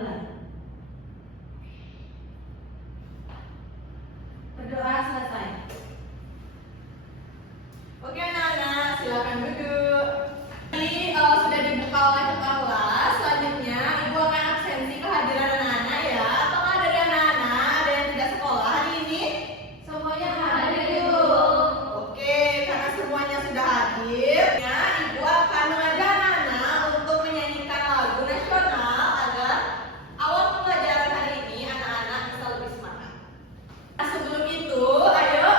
mulai. Berdoa selesai. Oke anak-anak, silakan duduk. Ini sudah dibuka oleh kepala. Selanjutnya Ibu akan absensi kehadiran anak-anak ya. Apakah dari anak-anak ada yang tidak sekolah hari ini? Semuanya hadir. Oke, karena semuanya sudah hadir, ya, Ibu akan mengajak anak-anak untuk menyanyikan lagu nasional agar awal pembelajaran hari ini anak-anak bisa lebih semangat. Nah, sebelum itu, ayo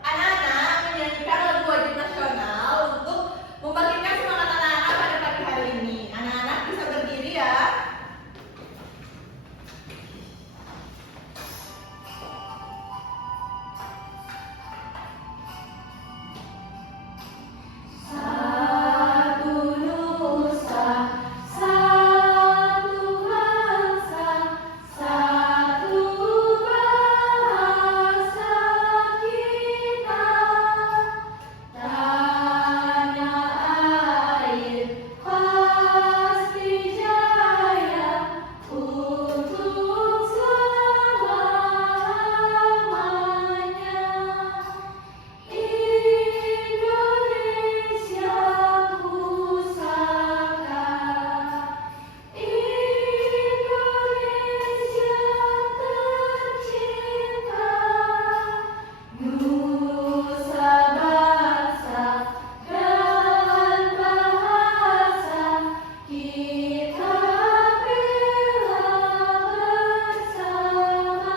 anak-anak menyanyikan lagu wajib nasional untuk membangkitkan semangat anak-anak pada pagi hari ini. Anak-anak bisa berdiri ya. Satu nusa, satu bangsa, satu bahasa kita. Tanah air pasti jaya untuk selamanya. Indonesia pusaka, Indonesia tercinta, nusa bangsa dan bahasa kita bela bersama.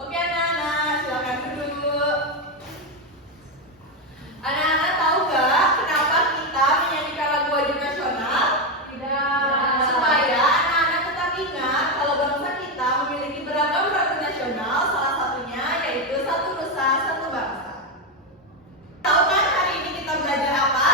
Oke anak-anak, silakan duduk. Anak-anak tahu gak kenapa kita menyanyikan lagu wajib nasional? Tidak. Supaya anak-anak tetap ingat kalau bangsa kita memiliki beragam lagu nasional, salah satunya yaitu satu nusa, satu bangsa. Tahu kan hari ini kita belajar apa?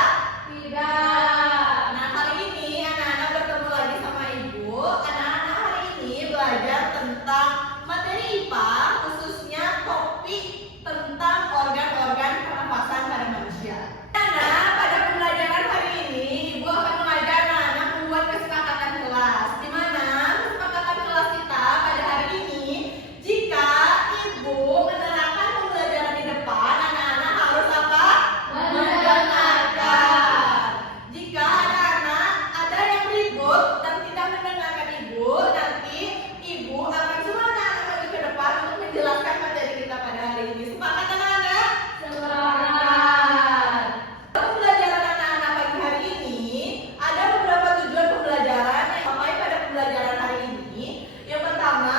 Tidak. Nah, hari ini anak-anak bertemu lagi sama Ibu. Anak-anak hari ini belajar tentang materi IPA, khususnya topik tentang organ-organ pernapasan pada manusia. Anak, pada pembelajaran hari ini, Ibu akan mengajak anak-anak membuat kesepakatan kelas. Di mana kesepakatan kelas kita pada hari ini, jika Ibu menerangkan pembelajaran di depan, anak-anak harus apa? Mendengarkan. Jika anak-anak ada yang ribut dan tidak mendengarkan Ibu, nanti Ibu akan suruh anak-anak maju ke depan untuk menjelaskan materi kita pada hari ini. Sepakat anak-anak? Sepakat. Pembelajaran anak-anak pagi hari ini ada beberapa tujuan pembelajaran yang sampai pada pembelajaran hari ini. Yang pertama,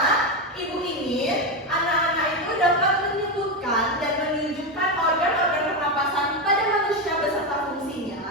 Ibu ingin anak-anak itu dapat menyebutkan dan menunjukkan organ-organ pernapasan pada manusia beserta fungsinya.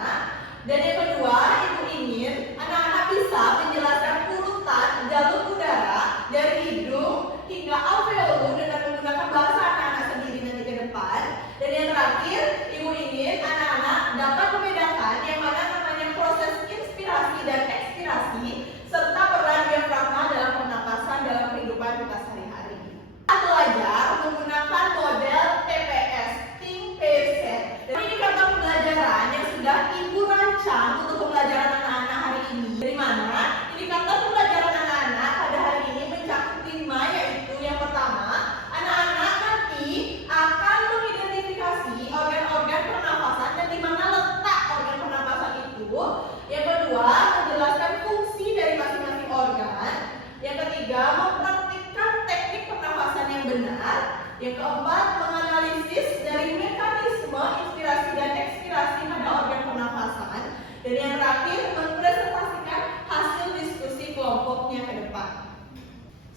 Dan yang kedua, Ibu ingin anak-anak bisa menjelaskan urutan jalur udara dari hidung hingga alveolus dengan menggunakan bahasa anak-anak sendiri nanti ke depan. Dan yang terakhir, Ibu ingin anak-anak dapat membedakan yang mana namanya proses inspirasi dan ekspirasi serta peran diafragma dalam pernapasan dalam kehidupan kita sehari-hari. Kita belajar menggunakan model TPS, Think, Pair, Set. Dan ini kata pembelajaran yang sudah Ibu rancang untuk pembelajaran anak-anak hari ini. Dari mana? Ini kata pembelajaran anak-anak pada hari ini mencakup 5, yaitu yang pertama, anak-anak nanti akan mengidentifikasi organ-organ pernapasan dan di mana letak organ pernapasan itu. Yang kedua, menjelaskan fungsi dari masing-masing organ. Yang ketiga, mempraktikkan teknik pernapasan yang benar. Yang keempat, menganalisis dari mekanisme inspirasi dan ekspirasi pada organ pernapasan. Dan yang terakhir, mempresentasikan hasil diskusi kelompoknya ke depan.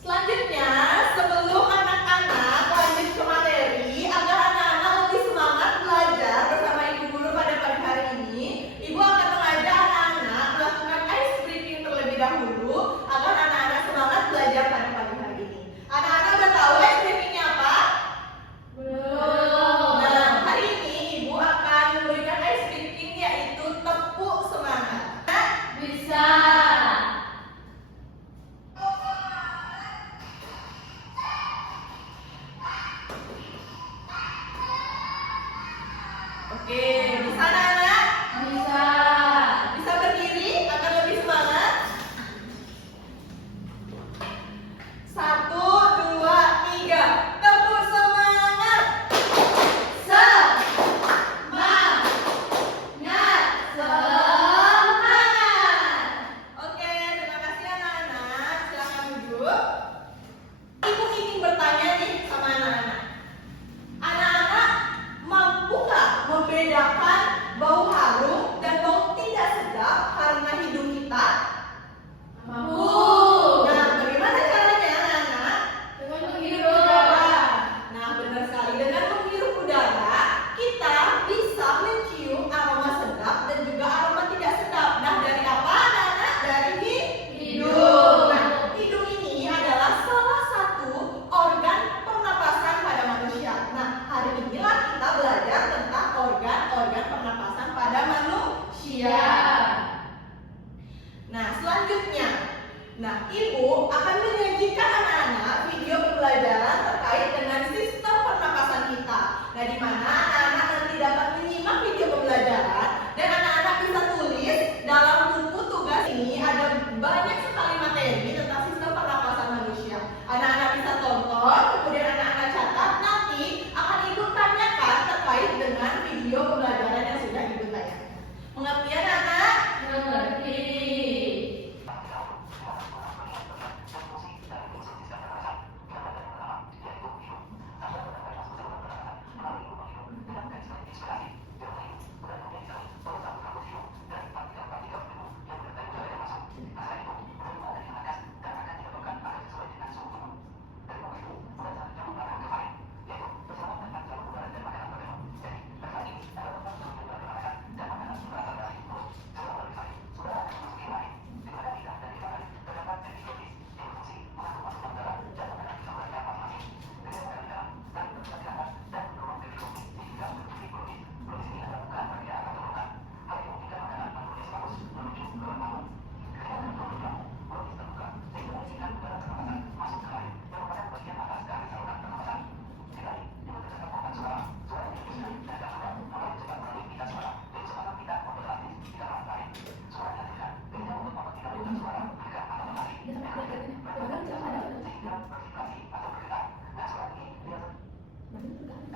Selanjutnya, sebelum anak-anak lanjut ke materi, agar anak-anak lebih semangat belajar bersama Ibu Guru pada pagi hari ini, Ibu akan mengajak anak-anak melakukan ice breathing terlebih dahulu agar anak-anak semangat belajar pada pagi hari ini. Anak-anak udah tahu ice breathingnya apa? Belum. Nah, hari ini Ibu akan memberikan ice breathing yaitu tepuk semangat. Bisa. Oke, bisa anak-anak? Bisa. Bisa berdiri agar lebih semangat? Ibu akan menyajikan anak-anak video pembelajaran terkait dengan sistem pernapasan kita. Nah, di mana anak-anak nanti dapat menyimak video pembelajaran dan anak-anak bisa tulis dalam buku tugas ini. Ada banyak sekali materi tentang sistem pernapasan manusia. Anak-anak bisa tonton, kemudian anak-anak catat, nanti akan ibu tanyakan terkait dengan video pembelajaran yang sudah ibu tanyakan. Mengerti anak-anak? Mengerti.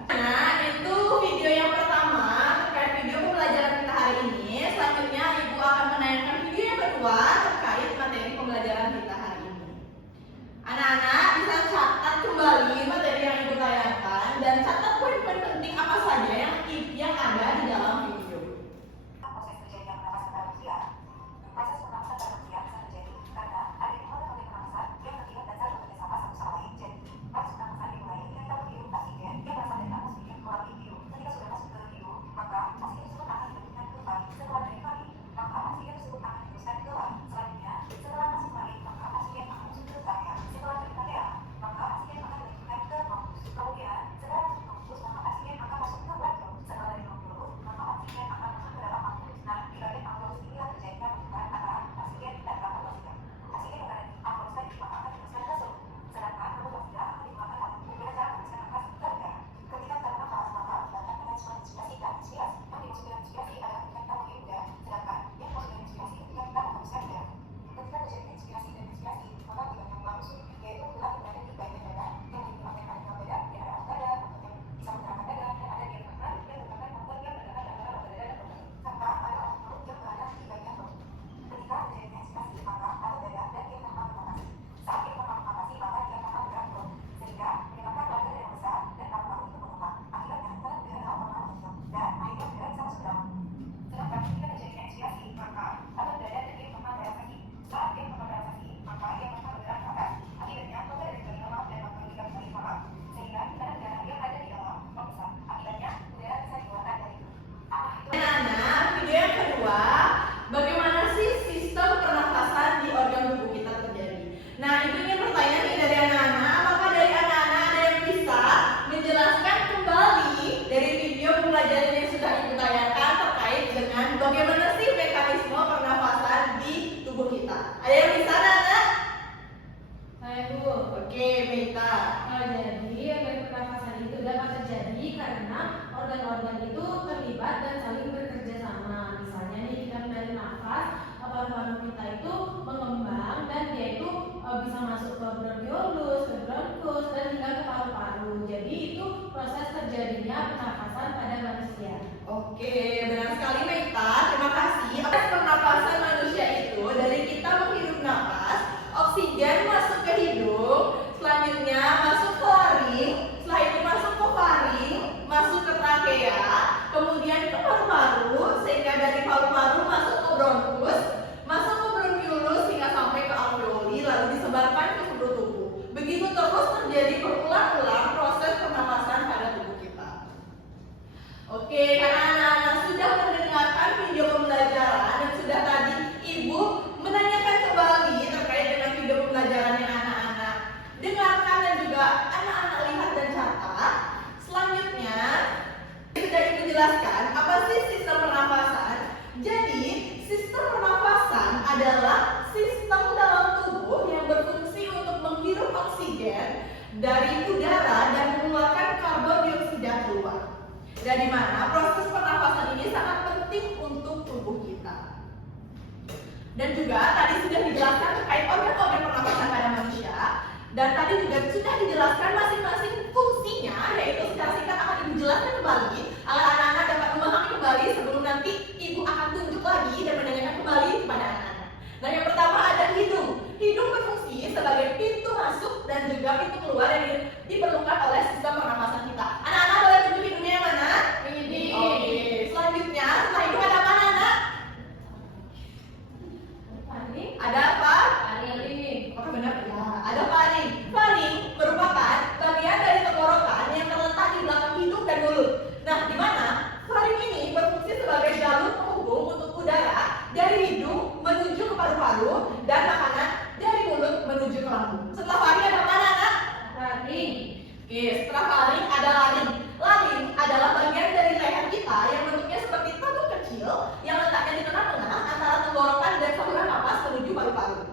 Nah, itu video yang pertama terkait video pembelajaran kita hari ini. Selanjutnya ibu akan menayangkan video yang kedua terkait materi pembelajaran kita hari ini. Anak-anak bisa catat kembali materi yang ibu tayangkan dan catat poin-poin penting apa saja yang ada di dalam video. Proses terjadinya pernapasan manusia. Proses pernapasan pada manusia bisa terjadi karena adanya moda-moda pernapasan yang terlibat dan saling bekerja sama satu sama lain. Jadi, proses pernapasan dimulai ketika menghirup oksigen yang berasal dari atmosfer melalui hidung. Ketika sudah masuk ke hidung, maka oksigen tersebut akan diberikan ke pari. Setelah dari pari, maka oksigen tersebut akan diteruskan ke lari. Selanjutnya, setelah masuk lari, maka oksigen akan masuk ke trachea. Setelah dari trachea, maka oksigen akan dilanjutkan ke bronkus. Kemudian, setelah masuk bronkus, maka oksigen akan masuk ke bronkiolus. Setelah dari bronkiolus, maka oksigen akan masuk ke dalam pankreas. Nah, di bagian pankreas inilah terjadinya pembukaan antara oksigen dan karbon dioksida. Oksigen yang ada di pankreas tadi maka akan diteruskan ke seluruh. Sedangkan karbon dioksida akan dikeluarkan oleh tubuh dengan cara meneruskan nafas ke udara. Ketika kita bernafas, maka dilakukan mekanisme inspirasi dan ekspirasi. Yang dimaksud dengan inspirasi adalah ketika kita mengirim udara, sedangkan yang dimaksud dengan ekspirasi ketika kita menghembuskan udara. Ketika terjadi inspirasi dan ekspirasi, maka dilakukan langsung, yaitu gerak berada di bagian dada yang dilakukan pada dada, di area dada, yang bisa menggerakkan dada, dan ada diafragma yang merupakan motor yang bergerak antara otot dada dan perut, serta ada otot perut yang berada di bagian perut. Ketika terjadi ekspirasi, maka otot dada dan diafragma berrotasi. Saat diafragma berrotasi, maka diafragma bergerak turun, sehingga menyebabkan rongga yang besar dan paru-paru itu bergerak. Akibatnya, telah udara otomatis masuk dan akhirnya udara bisa masuk ke dalam. Sedangkan ketika terjadi ekspirasi, maka otot dada dan diafragma berrotasi. Saat diafragma berrotasi, maka diafragma bergerak ke atas. Akibatnya, rongga dari bagian dalam dan rongga di bagian bawah, sehingga tekanan udara yang ada di dalam membesar. Akibatnya, udara bisa dikeluarkan dari hidung. Anak-anak, video yang kedua, bagaimana sih sistem pernafasan di organ tubuh kita terjadi? Nah, ibu ingin bertanya nih dari anak-anak, apakah dari anak-anak ada yang bisa menjelaskan kembali dari video pembelajaran yang sudah ibu tayangkan terkait dengan bagaimana sih mekanisme pernafasan di tubuh kita? Ada yang bisa, anak-anak? Saya Bu. Oke, Mita. Jadi efek pernafasan itu dapat terjadi karena organ-organ itu terlibat dan saling bekerja sama. Misalnya nih kita menarik nafas, paru-paru kita itu mengembang dan dia itu bisa masuk ke bronkiolus, ke bronkus dan hingga ke paru-paru. Jadi itu proses terjadinya pernafasan pada manusia. Oke, benar sekali Mita. Terima kasih. Proses pernapasan manusia itu dari kita menghirup napas, oksigen masuk ke hidung, selanjutnya masuk ke laring, setelah itu masuk ke faring, masuk ke trachea, kemudian ke paru-paru, sehingga dari paru-paru masuk ke bronkus, masuk ke bronkiolus hingga sampai ke alveoli, lalu disebarkan ke seluruh tubuh. Begitu terus terjadi berulang-ulang proses pernapasan pada tubuh kita. Oke, karena anak-anak sudah mendengarkan video pembelajaran dan sudah tadi ibu menanyakan kembali terkait dengan video pembelajaran yang anak-anak dengarkan dan juga anak-anak lihat dan catat. Selanjutnya sudah ibu jelaskan apa sih sistem pernapasan. Jadi sistem pernapasan adalah sistem dalam tubuh yang di mana proses pernafasan ini sangat penting untuk tubuh kita. Dan juga tadi sudah dijelaskan terkait organ-organ pernafasan pada manusia, dan tadi juga sudah dijelaskan masing-masing fungsinya, yaitu secara singkat akan dijelaskan kembali agar anak-anak dapat memahami kembali sebelum nanti ibu akan tunjuk lagi dan menanyakan kembali kepada anak-anak. Nah, yang pertama ada hidung. Hidung berfungsi sebagai pintu masuk dan juga pintu keluar yang diperlukan oleh sistem pernafasan kita. Anak-anak boleh tunjuk hidungnya yang mana? Ini. Oke. Selanjutnya, setelah hidung ada apa, anak? Faring. Ada apa? Faring. Oke, benar ya. Ada faring. Faring merupakan bagian dari tenggorokan yang terletak di belakang hidung dan mulut. Nah, di mana faring ini berfungsi sebagai jalur penghubung untuk udara dari hidung menuju ke paru-paru dan makanan dari mulut menuju ke lambung. Setelah faring ada apa, anak? Faring. Oke, setelah faring ada laring. Laring adalah bagian dari leher kita yang bentuknya seperti tabung kecil yang letaknya di tengah-tengah antara tenggorokan dan saluran napas menuju paru-paru.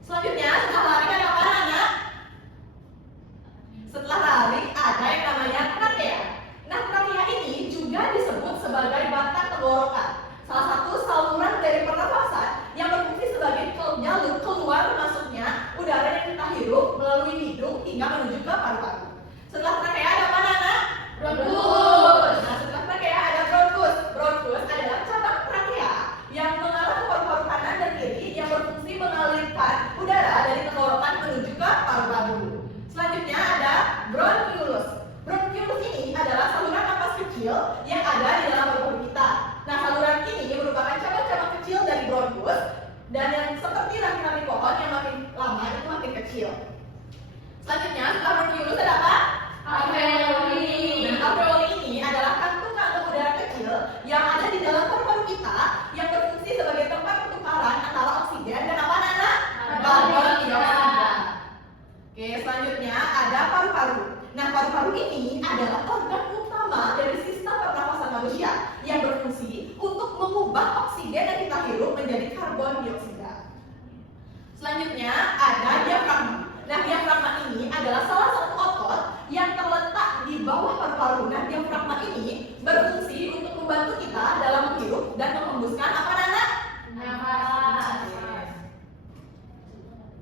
Selanjutnya, setelah laring ada apa, anak? Setelah laring ada yang namanya trakea. Nah, trakea ini juga disebut sebagai batang tenggorokan, salah satu saluran dari pernafasan yang berfungsi sebagai jalur keluar masuknya udara yang kita hirup melalui hidung hingga menuju ke paru-paru. Setelah trakea ada apa, anak? Bronkus. Nah, setelah trakea ada bronkus. Bronkus adalah cabang trakea yang mengarah ke paru-paru kanan dan kiri yang berfungsi mengalirkan udara dari tenggorokan menuju ke paru-paru. Selanjutnya ada bronkiolus. Bronkiolus ini adalah saluran napas kecil yang ada di dalam paru-paru kita. Nah, saluran ini merupakan cabang-cabang kecil dari bronkus dan yang seperti ranting-ranting pohon yang makin lama itu makin kecil. Selanjutnya, setelah bronkiolus ada apa? Alveoli. Nah, alveoli ini adalah kantung-kantung udara kecil yang ada di dalam paru-paru kita yang berfungsi sebagai tempat pertukaran antara oksigen dan apa, anak? Karbon dioksida. Oke, selanjutnya ada paru-paru. Nah, paru-paru ini adalah organ utama dari sistem pernafasan manusia yang berfungsi untuk mengubah oksigen yang kita hirup menjadi karbon dioksida. Selanjutnya ada diafragma. Nah, diafragma ini adalah salah satu otot yang terletak di bawah paru-paru. Nah, diafragma ini berfungsi untuk membantu kita dalam menghirup dan menghembuskan apa, anak? Nafas.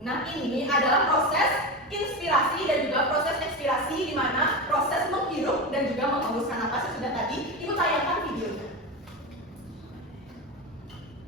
Nah, ini adalah proses inspirasi dan juga proses ekspirasi, di mana proses menghirup dan juga menghembuskan nafas yang sudah tadi Ibu tayangkan videonya.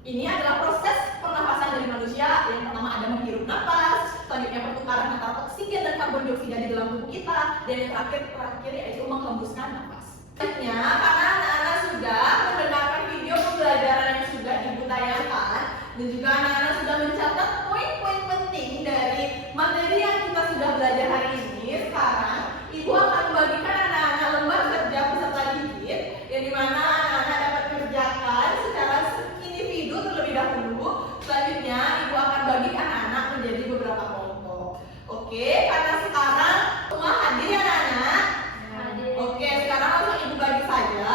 Ini adalah proses pernafasan dari manusia. Yang pertama ada menghirup nafas, selanjutnya pertukaran antara oksigen dan karbon dioksida di dalam tubuh kita, dan yang terakhir yaitu menghembuskan nafas. Selanjutnya, karena anak-anak sudah mendengarkan video pembelajaran yang sudah Ibu tayangkan, dan juga anak-anak sudah mencatat poin-poin penting dari materi yang kita sudah belajar hari ini, sekarang Ibu akan membagikan anak-anak lembar kerja peserta didik, yang dimana anak-anak dapat kerjakan secara individu terlebih dahulu. Selanjutnya Ibu akan bagi anak-anak menjadi beberapa kelompok. Oke, karena sekarang semua hadir ya anak-anak? Hadir. Oke, sekarang langsung Ibu bagi saja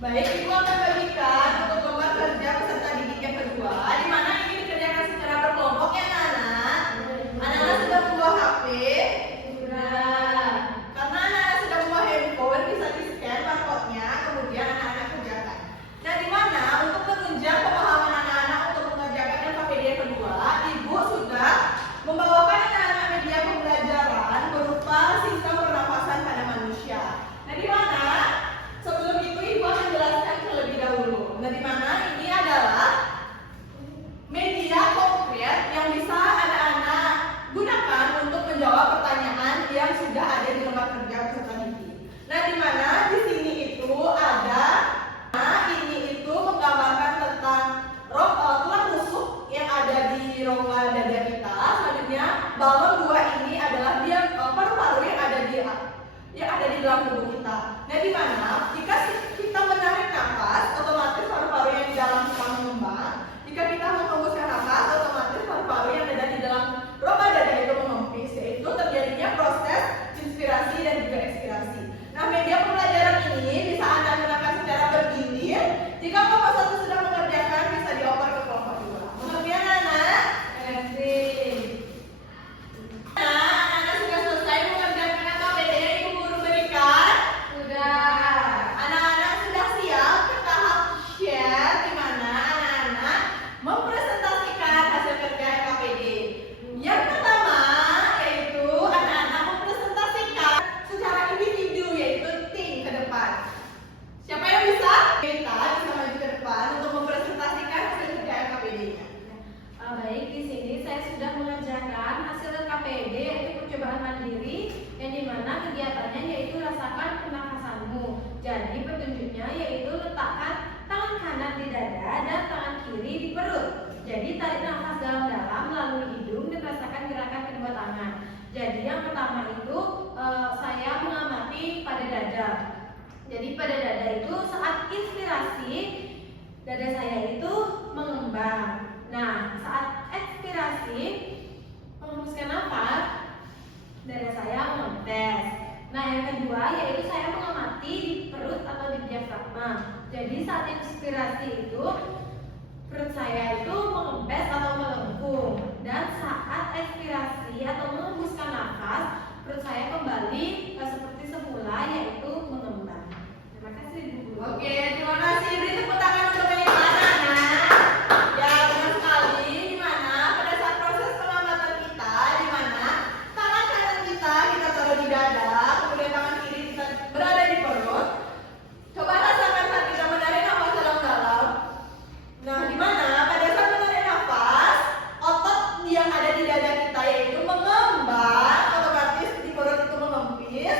Baik, Ibu akan bagikan untuk gambar kerja peserta didik yang kedua, di mana ini dikerjakan secara berkelompok ya anak-anak. Anak-anak sudah membawa HP, Sudah. karena anak-anak sudah membawa handphone, bisa di-scan barcode-nya, kemudian anak-anak kerjakan. Nah, di mana untuk menunjang pemahaman anak-anak untuk mengerjakan LKPD yang kedua, Ibu sudah membawakan anak-anak media pembelajaran berupa sistem pernapasan pada manusia. Nah, di mana sebelum itu Ibu akan jelaskan terlebih dahulu. Nah, di mana ini adalah media konkret yang bisa anak-anak gunakan untuk menjawab pertanyaan yang sudah ada di lembar kerja peserta didik. Nah, di mana di sini itu ada, ini itu menggambarkan tentang tulang rusuk yang ada di rongga dada kita. Selanjutnya, balon dua ini adalah dia paru-paru yang ada di dalam tubuh kita. Nah, di mana jika kita menarik nafas, otomatis paru-paru yang di dalam kita mengembang. Jika kita menghembuskan nafas, otomatis paru-paru yang ada di dalam rongga dada itu mengempis, yaitu terjadinya proses inspirasi dan juga ekspirasi. Nah, media pembelajaran ini bisa Anda gunakan secara bergilir. Jika kelompok satu sudah mengerjakan, bisa dioper ke kelompok dua. Mengerti anak-anak? Mengerti. Nah, anak-anak sudah selesai mengerjakan LKPD yang Ibu Guru berikan? Sudah. Anak-anak sudah siap ke tahap share, di mana anak-anak mempresentasikan hasil kerja LKPD. Yang pertama yaitu anak-anak mempresentasikan secara individu, yaitu tim ke depan. Siapa yang bisa? Kita bisa maju ke depan untuk mempresentasikan hasil kerja LKPD-nya. Baik, di sini saya sudah mengerjakan hasil KPD yaitu percobaan mandiri yang dimana kegiatannya yaitu rasakan pernafasanmu. Jadi petunjuknya yaitu letakkan tangan kanan di dada dan tangan kiri di perut. Jadi tarik nafas dalam-dalam melalui hidung dan rasakan gerakan kedua tangan. Jadi yang pertama itu saya mengamati pada dada. Jadi pada dada itu saat inspirasi dada saya itu mengembang. Nah, saat ekspirasi menghembuskan nafas, dada saya mengempes. Nah, yang kedua yaitu saya mengamati di perut atau di diafragma. Jadi saat inspirasi itu perut saya itu mengempes atau melengkung, dan saat ekspirasi atau menghembuskan nafas, perut saya kembali seperti semula yaitu mengembang. Terima kasih Ibu Guru. Oke, terima kasih. Beri tepuk tangan untuk menyimak anak-anak. Ya, benar sekali. Di mana pada saat proses pengamatan kita, di mana tangan kanan kita taruh di dada, kemudian tangan kiri kita berada di perut. Coba rasakan saat kita menarik nafas dalam-dalam. Nah, di mana pada saat menarik nafas, otot yang ada di dada kita yaitu mengembang, otomatis di perut itu mengempis.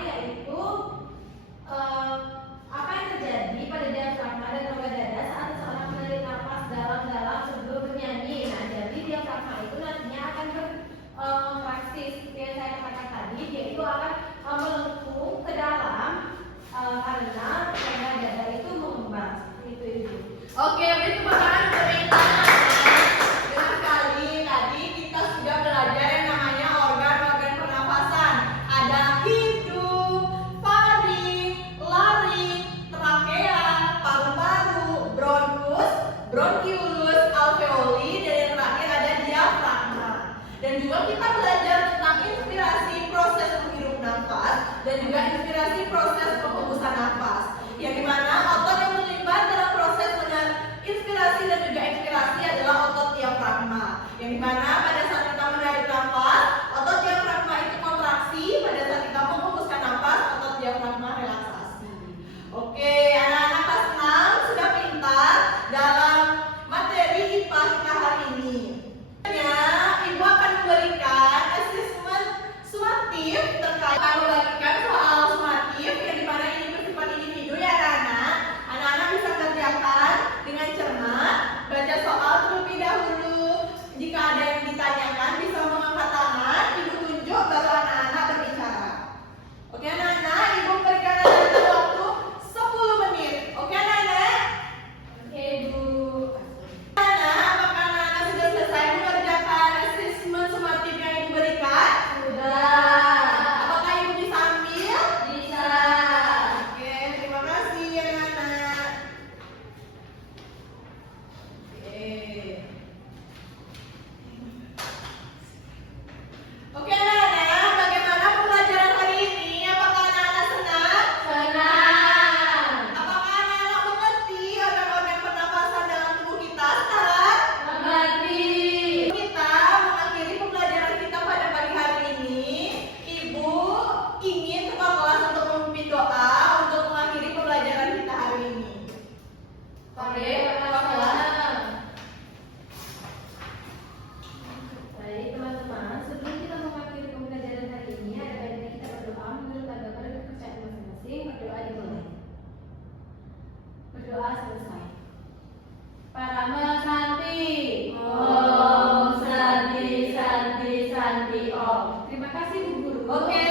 yaitu apa yang terjadi pada diafragma dan rongga dada saat seseorang menarik nafas dalam-dalam sebelum bernyanyi. Nah, jadi diafragma itu nantinya akan berkontraksi seperti yang saya katakan tadi, yaitu akan melengkung ke dalam karena rongga dada itu mengembang. Itu Ibu. Oke, beri tepuk tangan untuk Intan. Dengan sekali tadi kita sudah belajar yang namanya organ-organ pernafasan. Ada hidung, faring, laring, trakea, paru-paru, bronkus, bronkiolus, alveoli, dan yang terakhir ada diafragma. Dan juga kita belajar tentang inspirasi proses menghirup nafas dan juga inspirasi proses penghembusan nafas. Yang dimana otot yang terlibat dalam proses inspirasi dan juga ekspirasi adalah otot diafragma. Yang dimana pada saat kita menarik nafas, otot diafragma itu kontraksi, pada saat kita menghembuskan nafas, otot diafragma relaksasi. Oke, anak-anak kelas 6 sudah pintar dalam materi IPA kita hari ini. Ibu akan memberikan asesmen sumatif terkait membagikan soal sumatif yang dimana ini bersifat individu ya anak-anak. Anak-anak bisa kerjakan dengan cermat, baca soal terlebih dahulu. Jika ada yang ditanyakan bisa mengangkat tangan, ibu tunjuk baru anak-anak berbicara. Oke anak-anak, ibu berikan anak-anak waktu 10 menit. Oke anak-anak? Oke, Bu. Anak, apakah anak-anak sudah selesai mengerjakan asesmen sumatif yang ibu berikan? Sudah. Apakah ibu bisa ambil? Bisa. Oke, terima kasih anak-anak. Oke anak-anak, bagaimana pembelajaran hari ini? Apakah anak-anak senang? Senang. Apakah anak-anak mengerti organ-organ pernapasan dalam tubuh kita sekarang? Mengerti. Kita mengakhiri pembelajaran kita pada pagi hari ini. Ibu ingin kepala kelas untuk memimpin doa untuk mengakhiri pembelajaran kita hari ini. Oke, kepala kelas. Baik teman-teman, sebelum kita mengakhiri pembelajaran hari ini, ada baiknya kita berdoa menurut agama dan kepercayaan masing-masing. Berdoa dimulai. Berdoa selesai. Parama Santi. Om Santi Santi Santi Om. Terima kasih Bu Guru. Oke,